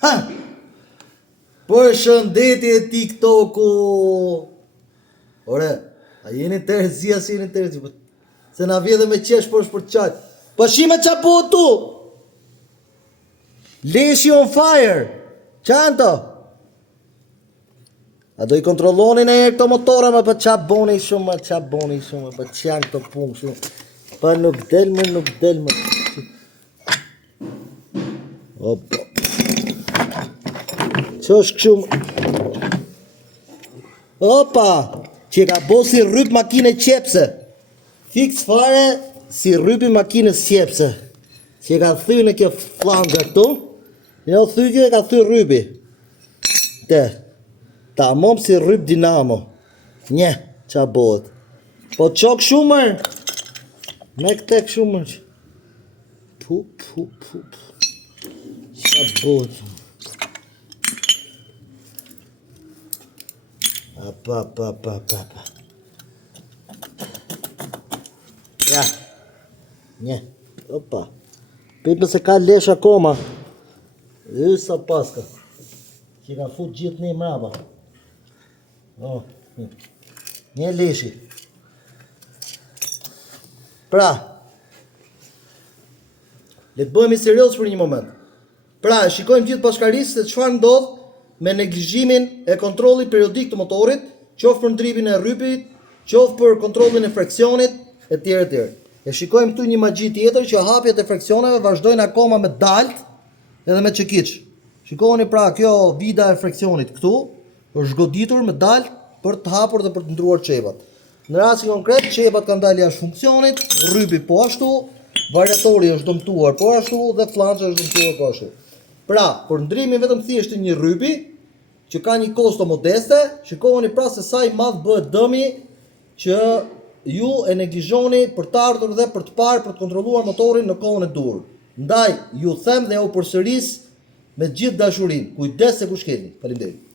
Ha! Për shëndetje TikTok-u. Ore, a jeni të rëzia si jeni të rëzia? Se na vjedhe me qesh për është për qajtë. Pa shime qa po tu? Leshi on fire. Qanto? A do I kontroloni në e këto motora, ma pa qa boni shumë, pa qa janë këto punë shumë. Pa nuk del më. Opo. Që është këshumë? Opa! Që ka bo si rryp makine qepse. Fix fare si rrypi makines qepse. Që ka thy në kjo flanga këtu. Jo thy kjo e ka thy rrypi. Te. Ta mom si rryp dinamo. Nje, qa bohet. Po qok shumër. Me këte këshumër. Pu. Qa bohet. Pa. Ja. Nje. Opa. Pitë se ka lesh akoma. Sa paska. Që ka fut gjithë një mraba. Oh. Nje leshi. Pra. Le të bëhemi serios për një moment. Pra, shikojmë gjithë bashkarisë se çfarë ndodh me neglizhimin e kontrollit periodik të motorit, qoftë për ndrimin e rrypit, qoftë për kontrollin e fraksionit, etj. E shikojmë këtu një magji tjetër që hapjet e fraksioneve vazhdojnë akoma me dalt edhe me çekiç. Shikoni pra kjo vida e fraksionit këtu është zgoditur me dalt për të hapur dhe për të ndruar çepat. Në rastin konkret çepat kanë dalë jashtë funksionit, rrypi po ashtu, variatori është dëmtuar po ashtu dhe flança është dëmtuar po ashtu. Pra, për ndrimin vetëm thjesht të një rrypi që ka një kosto modeste, shikoni pra se sa I madh bëhet dëmi që ju e neglizhoni për të ardhur dhe për të parë për të kontrolluar motorin në kohën e dur. Ndaj, ju them dhe u përsëris me gjithë dashurinë. Kujdes se ku shkelni. Faleminderit.